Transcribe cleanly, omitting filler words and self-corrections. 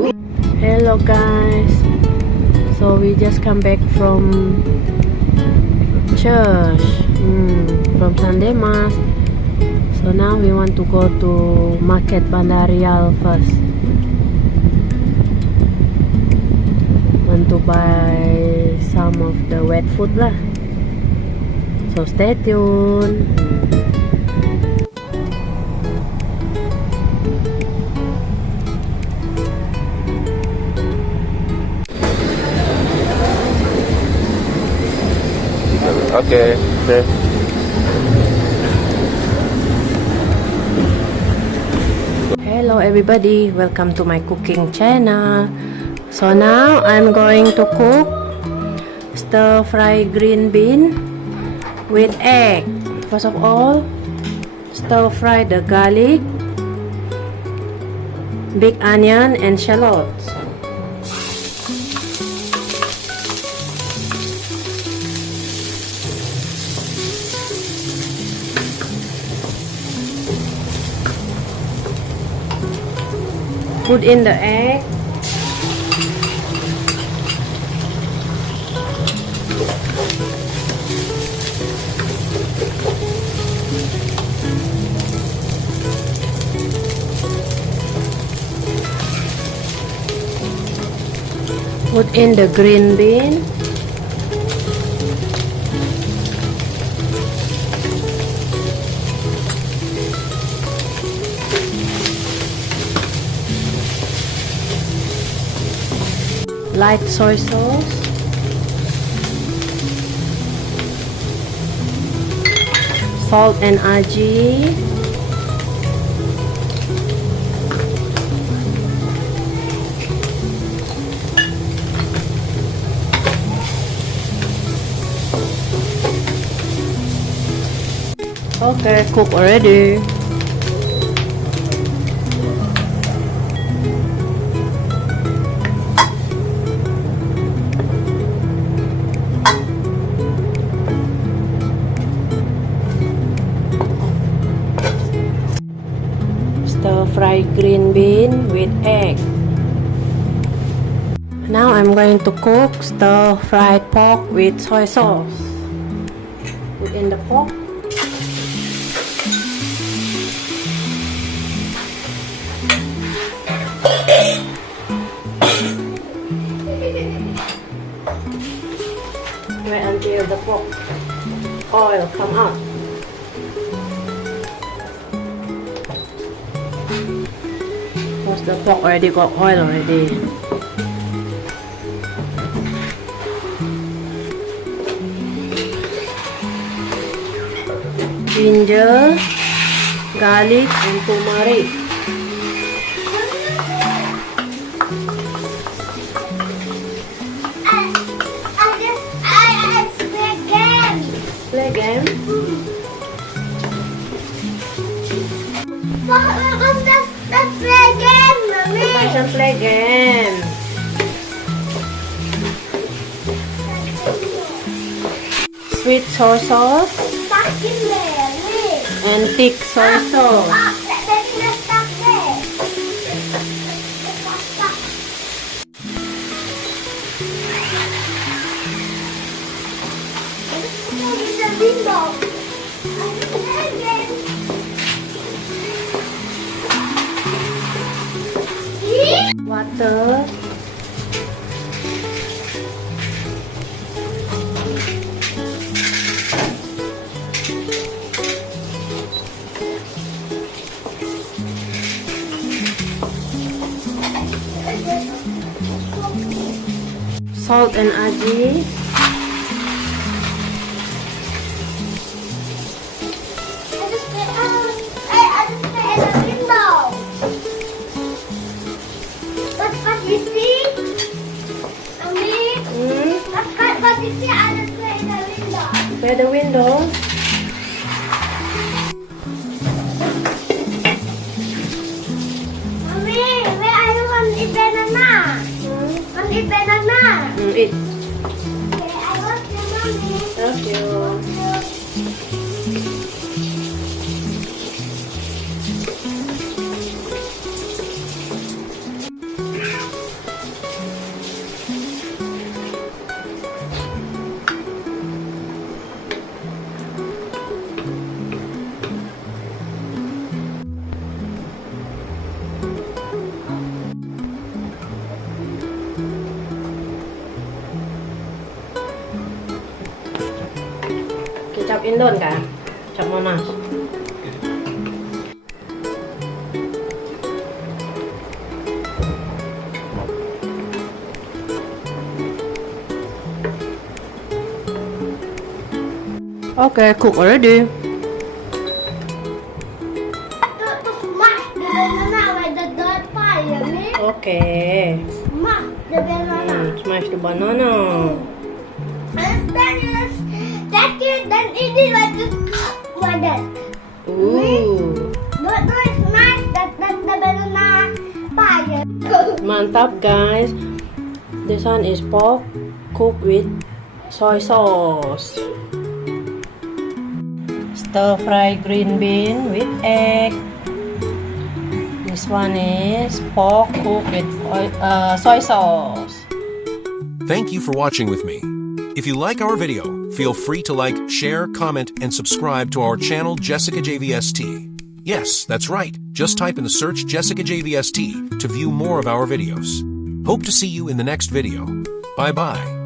Hello guys, so we just come back from church, from Sunday Mass. So now we want to go to Market Bandarial first. Want to buy some of the wet food lah. So stay tuned. Okay. Hello everybody, welcome to my cooking channel. So now I'm going to cook stir fry green bean with egg. First of all, stir fry the garlic, big onion and shallots. Put in the egg. Put in the green bean. Light soy sauce, salt and aji, okay, cook already. Stir fry green bean with egg. Now I'm going to cook stir fried pork with soy sauce. Put in the pork. Wait until the pork oil come out. Because the pork already got oil already. Ginger, garlic and turmeric. Play game? Let's play game, Mommy. I can play game. Sweet soy sauce and thick soy sauce. Water. Salt and aji. By the window. Mommy, where are you want to eat banana? Want to eat banana? Eat. Okay, I want you, Mommy. Thank you. chọc Indon cả. Chọc mama. Okay, cook already. To smash the banana with the dirt fire, me. Okay. Smash the banana. Smash the banana. And then take it, then eat it like that. Ooh. Don't smash the banana fire. Mantap guys. This one is pork cooked with soy sauce. Stir fry green bean with egg. This one is pork cooked with soy sauce. Thank you for watching with me. If you like our video, feel free to like, share, comment, and subscribe to our channel Jessicajvst. Yes, that's right. Just type in the search Jessicajvst to view more of our videos. Hope to see you in the next video. Bye bye.